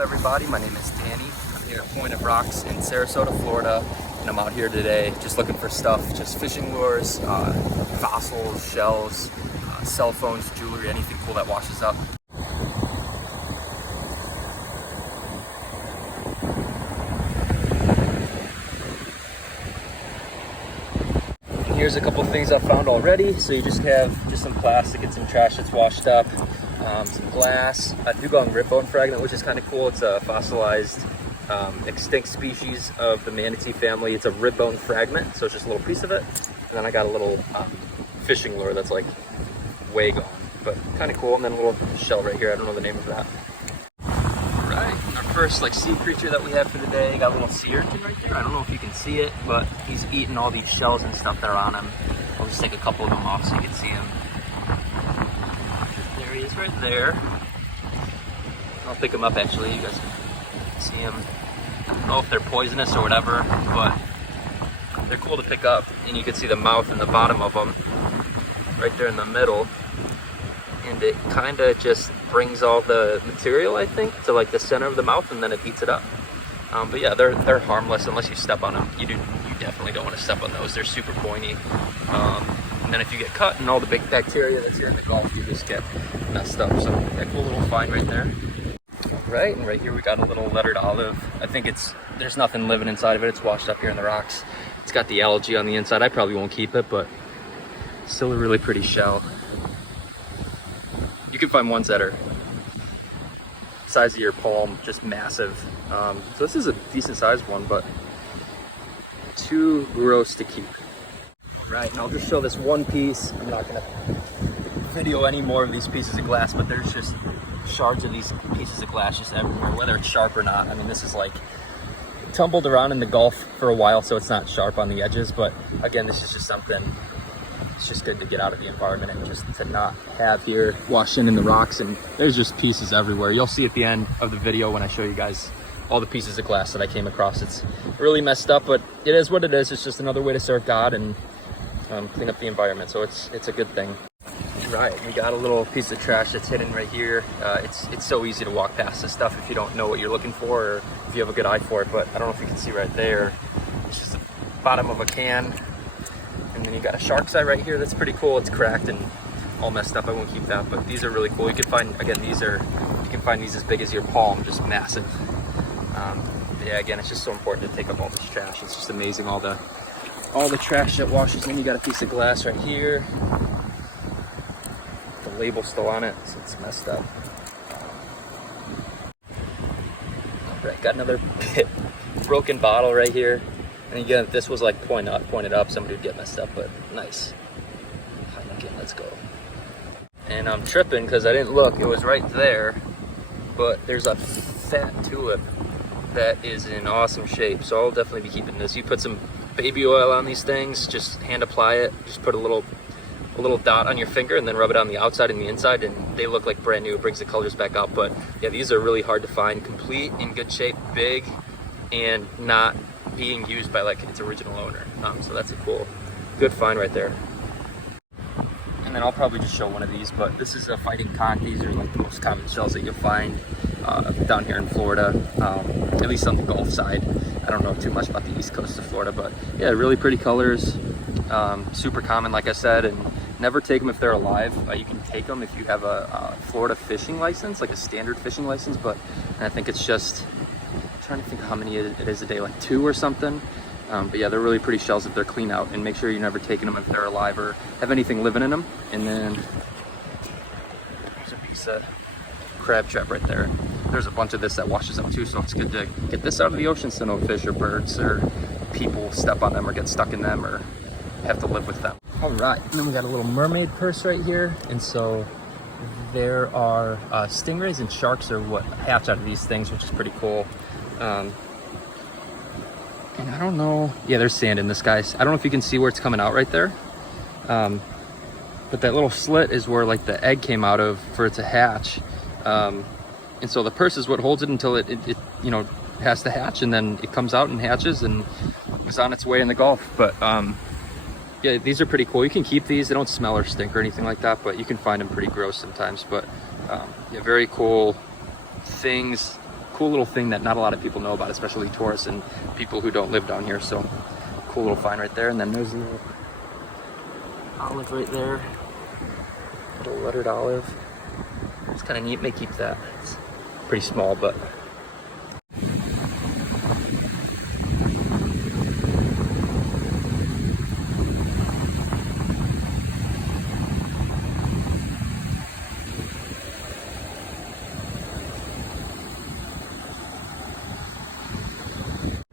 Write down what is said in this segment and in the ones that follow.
Everybody, my name is Danny. I'm here at Point of Rocks in Sarasota, Florida, and I'm out here today just looking for stuff, just fishing lures, fossils, shells, cell phones, jewelry, anything cool that washes up. And here's a couple things I found already. So you just have some plastic and some trash that's washed up. Some glass, a dugong ribbone fragment, which is kind of cool. It's a fossilized, extinct species of the manatee family. It's a ribbone fragment, so it's just a little piece of it. And then I got a little fishing lure that's like way gone, but kind of cool. And then a little shell right here. I don't know the name of that. All right, our first like sea creature that we have for the day. Got a little sea urchin right there. I don't know if you can see it, but he's eating all these shells and stuff that are on him. I'll just take a couple of them off so you can see him. There he is right there. I'll pick him up actually, you guys can see him. I don't know if they're poisonous or whatever, but they're cool to pick up. And you can see the mouth and the bottom of them right there in the middle. And it kind of just brings all the material, I think, to like the center of the mouth, and then it eats it up. But yeah, they're harmless unless you step on them. You definitely don't want to step on those. They're super pointy. And then if you get cut and all the big bacteria that's here in the Gulf, you just get messed up. So that cool little find right there. Right, and right here we got a little lettered olive. I think there's nothing living inside of it. It's washed up here in the rocks. It's got the algae on the inside. I probably won't keep it, but still a really pretty shell. You can find ones that are size of your palm, just massive. So this is a decent sized one, but too gross to keep. Right, and I'll just show this one piece. I'm not gonna video any more of these pieces of glass, but there's just shards of these pieces of glass just everywhere, whether it's sharp or not. I mean, this is like tumbled around in the Gulf for a while, so it's not sharp on the edges, but again, this is just something, it's just good to get out of the environment and just to not have here washing in the rocks. And there's just pieces everywhere. You'll see at the end of the video when I show you guys all the pieces of glass that I came across. It's really messed up, but it is what it is. It's just another way to serve God and clean up the environment, so it's a good thing. Right, we got a little piece of trash that's hidden right here. It's so easy to walk past this stuff if you don't know what you're looking for, or if you have a good eye for it, but I don't know if you can see right there. It's just the bottom of a can, and then you got a shark's eye right here. That's pretty cool. It's cracked and all messed up. I won't keep that, but these are really cool. You can find, again, you can find these as big as your palm, just massive. Yeah, again, it's just so important to take up all this trash. It's just amazing, all the trash that washes in. You got a piece of glass right here. The label's still on it, so it's messed up. All right, got another broken bottle right here. And again, if this was like pointed up, somebody would get messed up, but nice. Again, let's go. And I'm tripping because I didn't look. It was right there, but there's a fat tulip that is in awesome shape, so I'll definitely be keeping this. You put some baby oil on these things, just hand apply it, just put a little dot on your finger and then rub it on the outside and the inside, and they look like brand new. It brings the colors back out. But yeah, these are really hard to find, complete, in good shape, big, and not being used by like its original owner. So that's a cool, good find right there. And then I'll probably just show one of these, but this is a fighting conch. These are like the most common shells that you'll find down here in Florida, at least on the Gulf side. I don't know too much about the east coast of Florida, but yeah, really pretty colors, super common, like I said. And never take them if they're alive. You can take them if you have a Florida fishing license, like a standard fishing license, but I think it's just, I'm trying to think how many it is a day, like 2 or something. But yeah, they're really pretty shells if they're clean out, and make sure you're never taking them if they're alive or have anything living in them. And then there's a piece of crab trap right there. There's a bunch of this that washes up too, so it's good to get this out of the ocean so no fish or birds or people step on them or get stuck in them or have to live with them. All right, and then we got a little mermaid purse right here. And so there are stingrays and sharks are what hatch out of these things, which is pretty cool. And I don't know, yeah, there's sand in this, guys. I don't know if you can see where it's coming out right there. But that little slit is where like the egg came out of for it to hatch. And so the purse is what holds it until it you know, has to hatch, and then it comes out and hatches and is on its way in the Gulf. But yeah, these are pretty cool. You can keep these. They don't smell or stink or anything like that, but you can find them pretty gross sometimes. But yeah, very cool things, cool little thing that not a lot of people know about, especially tourists and people who don't live down here. So cool little find right there. And then there's a little olive right there, little lettered olive. It's kind of neat. May keep that. It's pretty small, but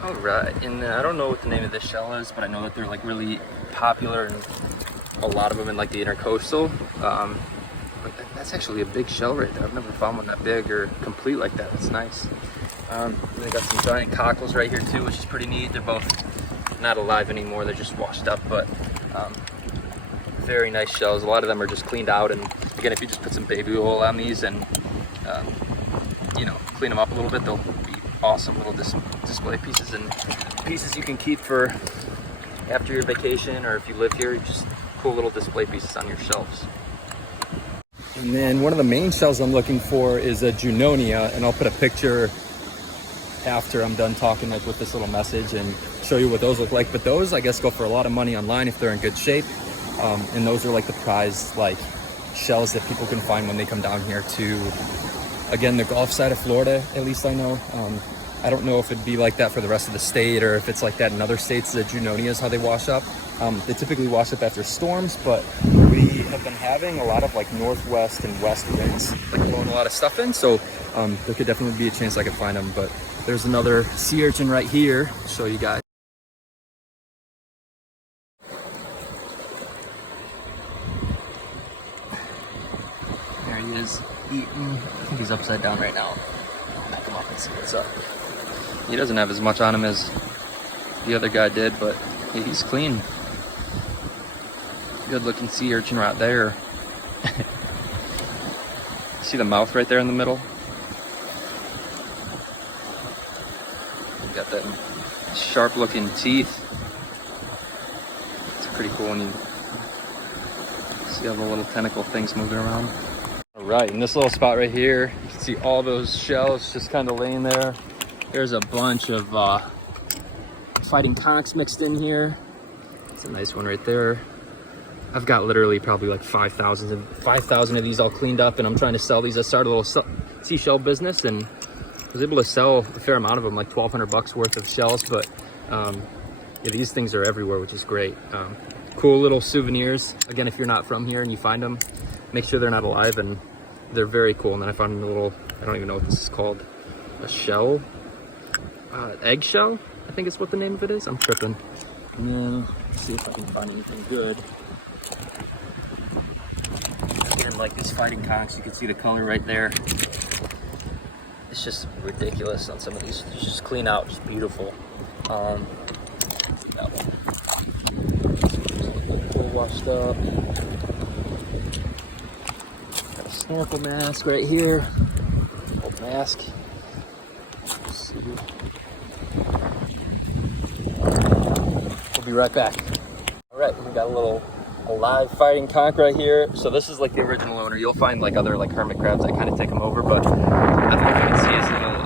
all right. And I don't know what the name of this shell is, but I know that they're like really popular and a lot of them in like the intercoastal. But that's actually a big shell right there. I've never found one that big or complete like that. It's nice. They got some giant cockles right here too, which is pretty neat. They're both not alive anymore. They're just washed up, but very nice shells. A lot of them are just cleaned out. And again, if you just put some baby oil on these and you know, clean them up a little bit, they'll be awesome little display pieces and pieces you can keep for after your vacation, or if you live here, just cool little display pieces on your shelves. And then one of the main shells I'm looking for is a Junonia, and I'll put a picture after I'm done talking like with this little message and show you what those look like. But those I guess go for a lot of money online if they're in good shape. And those are like the prized like shells that people can find when they come down here to, again, the Gulf side of Florida, at least I know. I don't know if it'd be like that for the rest of the state or if it's like that in other states. The Junonia is how they wash up. They typically wash up after storms, but we have been having a lot of like northwest and west winds, like blowing a lot of stuff in. So there could definitely be a chance I could find them. But there's another sea urchin right here. I'll show you guys. There he is, eating. I think he's upside down right now. I'll knock him up and see what's up. He doesn't have as much on him as the other guy did, but he's clean. Good looking sea urchin right there. See the mouth right there in the middle? Got that sharp looking teeth. It's pretty cool when you see all the little tentacle things moving around. All right, in this little spot right here, you can see all those shells just kind of laying there. There's a bunch of fighting conchs mixed in here. It's a nice one right there. I've got literally probably like 5,000 of these all cleaned up, and I'm trying to sell these. I started a little seashell business and was able to sell a fair amount of them, like 1,200 bucks worth of shells. But yeah, these things are everywhere, which is great. Cool little souvenirs. Again, if you're not from here and you find them, make sure they're not alive, and they're very cool. And then I found a little, I don't even know what this is called, a shell, eggshell, I think is what the name of it is. I'm tripping. And then let's see if I can find anything good. Again, like these fighting conchs, you can see the color right there. It's just ridiculous on some of these. It's just clean out, just beautiful. That one. Full washed up. Got a snorkel mask right here. Old mask. Let's see. We'll be right back. All right, we got a little alive fighting conch right here. So this is like the original owner. You'll find like other like hermit crabs that kind of take them over, but I don't know if you can see his little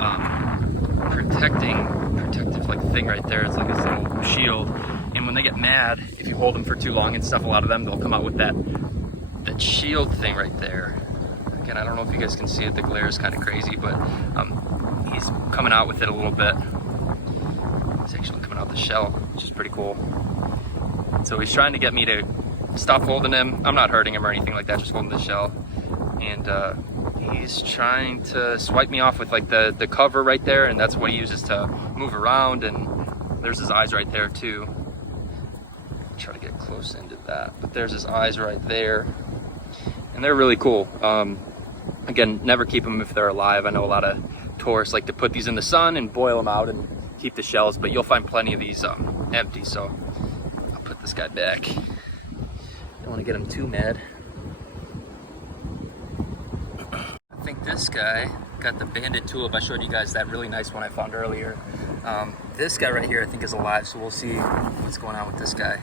protective like thing right there. It's like this little shield. And when they get mad, if you hold them for too long and stuff, a lot of them, they'll come out with that shield thing right there. Again, I don't know if you guys can see it. The glare is kind of crazy, but he's coming out with it a little bit. It's actually coming out the shell, which is pretty cool. So he's trying to get me to stop holding him. I'm not hurting him or anything like that, just holding the shell. And he's trying to swipe me off with like the cover right there, and that's what he uses to move around. And there's his eyes right there too. Try to get close into that, but there's his eyes right there, and they're really cool. Again, never keep them if they're alive. I know a lot of tourists like to put these in the sun and boil them out and keep the shells, but you'll find plenty of these empty. So I'll put this guy back. Don't want to get him too mad. I think this guy got the banded tulip. I showed you guys that really nice one I found earlier. This guy right here I think is alive, so we'll see what's going on with this guy.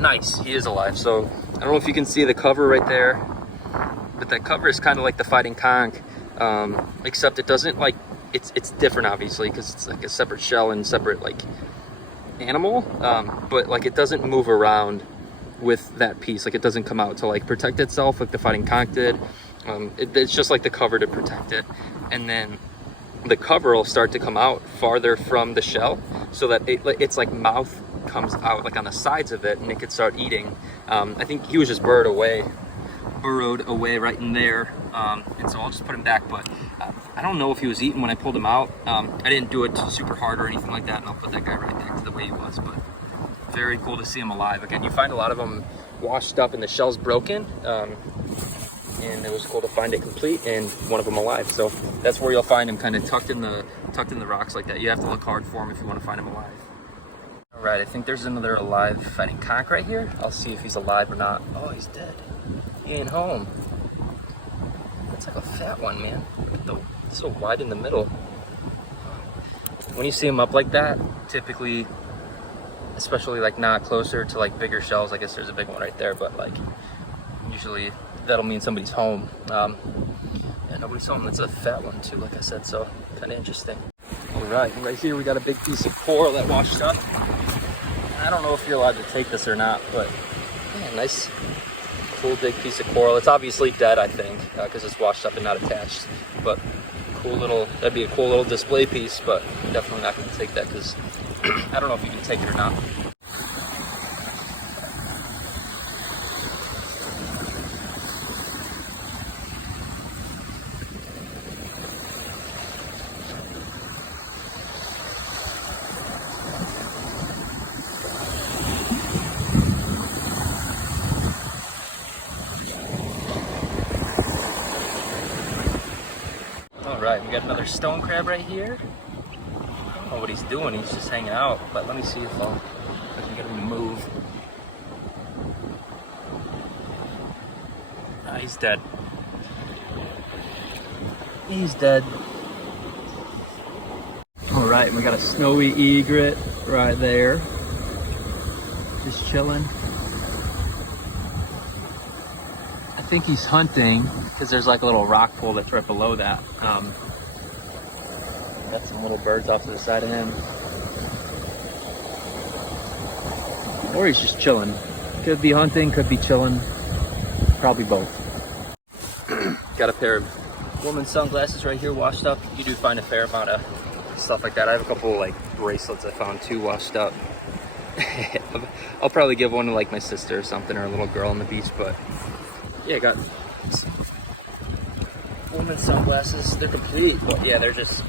Nice, he is alive. So I don't know if you can see the cover right there. but that cover is kind of like the fighting conch, except it doesn't like, it's different obviously because it's like a separate shell and separate like animal, but like it doesn't move around with that piece. Like it doesn't come out to like protect itself like the fighting conch did. It's just like the cover to protect it, and then the cover will start to come out farther from the shell so that it's like mouth comes out like on the sides of it and it could start eating. I think he was just burrowed away right in there, and so I'll just put him back, but I don't know if he was eating when I pulled him out. I didn't do it super hard or anything like that, and I'll put that guy right back to the way he was, but very cool to see him alive. Again, you find a lot of them washed up and the shell's broken, and it was cool to find it complete and one of them alive. So that's where you'll find him, kind of tucked in the rocks like that. You have to look hard for him if you want to find him alive. All right, I think there's another alive fighting conch right here. I'll see if he's alive or not. Oh, he's dead. He ain't home. That's like a fat one, man. It's so wide in the middle. When you see them up like that, typically, especially like not closer to like bigger shells, I guess there's a big one right there, but like usually that'll mean somebody's home. Yeah, nobody's home. That's a fat one too, like I said, so kind of interesting. All right here we got a big piece of coral that washed up. I don't know if you're allowed to take this or not, but yeah, nice, cool big piece of coral. It's obviously dead, I think, because it's washed up and not attached, but cool little, that'd be a cool little display piece, but definitely not going to take that because I don't know if you can take it or not. Alright, we got another stone crab right here. I don't know what he's doing, he's just hanging out, but let me see if I can get him to move. He's dead. He's dead. Alright, we got a snowy egret right there. Just chilling. I think he's hunting because there's like a little rock pool that's right below that. Got some little birds off to the side of him. Or he's just chilling. Could be hunting, could be chilling. Probably both. Got a pair of woman's sunglasses right here washed up. You do find a fair amount of stuff like that. I have a couple like bracelets I found too washed up. I'll probably give one to like my sister or something, or a little girl on the beach, but yeah, I got women's sunglasses. They're complete, but yeah, they're just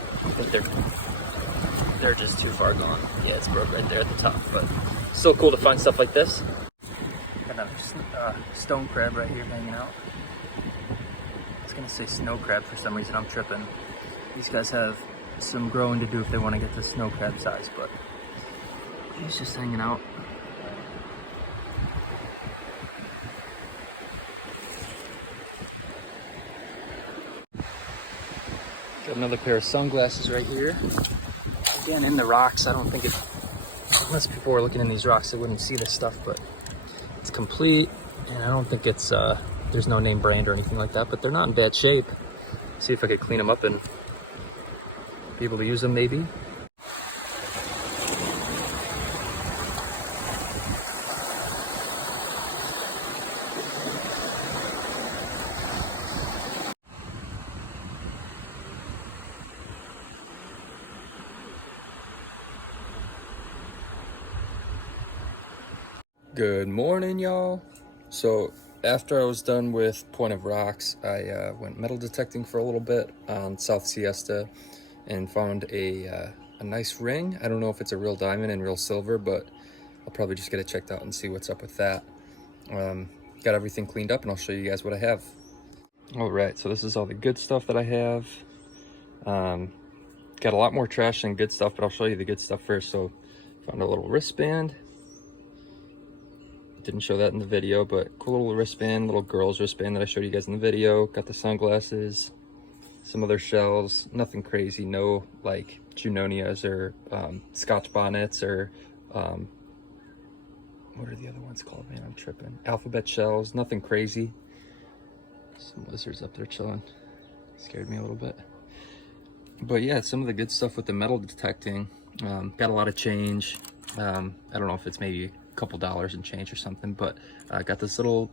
too far gone. Yeah, it's broke right there at the top, but still cool to find stuff like this. Got another stone crab right here hanging out. I was gonna say snow crab for some reason. I'm tripping. These guys have some growing to do if they want to get to snow crab size, but he's just hanging out. Got another pair of sunglasses right here. Again, in the rocks. I don't think it, unless people were looking in these rocks, they wouldn't see this stuff, but it's complete, and I don't think it's, there's no name brand or anything like that, but they're not in bad shape. See if I could clean them up and be able to use them maybe. Good morning, y'all. So after I was done with Point of Rocks, I went metal detecting for a little bit on South Siesta and found a nice ring. I don't know if it's a real diamond and real silver, but I'll probably just get it checked out and see what's up with that. Got everything cleaned up and I'll show you guys what I have. All right, so this is all the good stuff that I have. Got a lot more trash than good stuff, but I'll show you the good stuff first. So found a little wristband. Didn't show that in the video, but cool little wristband, little girl's wristband that I showed you guys in the video. Got the sunglasses, some other shells, nothing crazy, no like Junonias or Scotch bonnets or what are the other ones called, man? I'm tripping. Alphabet shells, nothing crazy. Some lizards up there chilling. Scared me a little bit. But yeah, some of the good stuff with the metal detecting. Got a lot of change. I don't know if it's maybe a couple dollars in change or something, but I got this little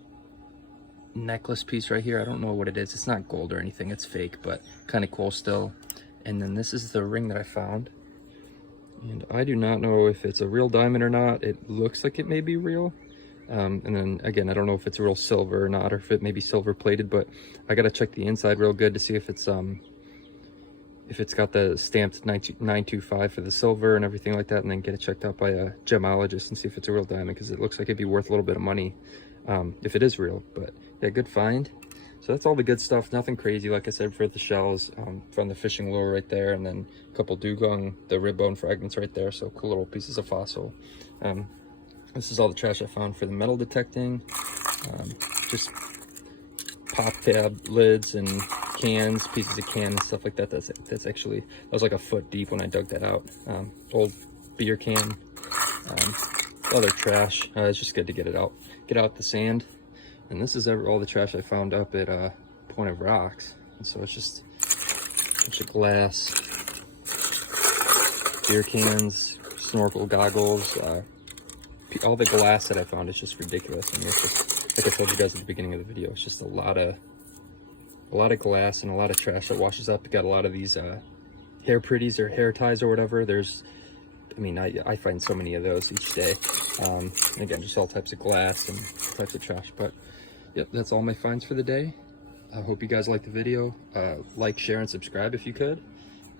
necklace piece right here. I don't know what it is. It's not gold or anything. It's fake, but kind of cool still. And then this is the ring that I found. And I do not know if it's a real diamond or not. It looks like it may be real. And then again, I don't know if it's real silver or not, or if it may be silver plated, but I got to check the inside real good to see if it's got the stamped 925 for the silver and everything like that, and then get it checked out by a gemologist and see if it's a real diamond, because it looks like it'd be worth a little bit of money if it is real. But yeah, good find. So that's all the good stuff. Nothing crazy, like I said, for the shells from the fishing lure right there, and then a couple dugong, the rib bone fragments right there. So cool little pieces of fossil. This is all the trash I found for the metal detecting. Just pop tab lids and cans, pieces of can and stuff like that. That was like a foot deep when I dug that out. Old beer can, other trash. It's just good to get out the sand. And this is all the trash I found up at Point of Rocks. And so it's just a bunch of glass, beer cans, snorkel goggles, all the glass that I found is just ridiculous. I mean, it's just, like I told you guys at the beginning of the video, it's just a lot of glass and a lot of trash that washes up. You got a lot of these hair pretties or hair ties or whatever. I find so many of those each day. Again, just all types of glass and types of trash. But yep, that's all my finds for the day. I hope you guys liked the video. Like, share, and subscribe if you could.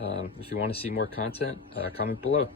If you want to see more content, comment below.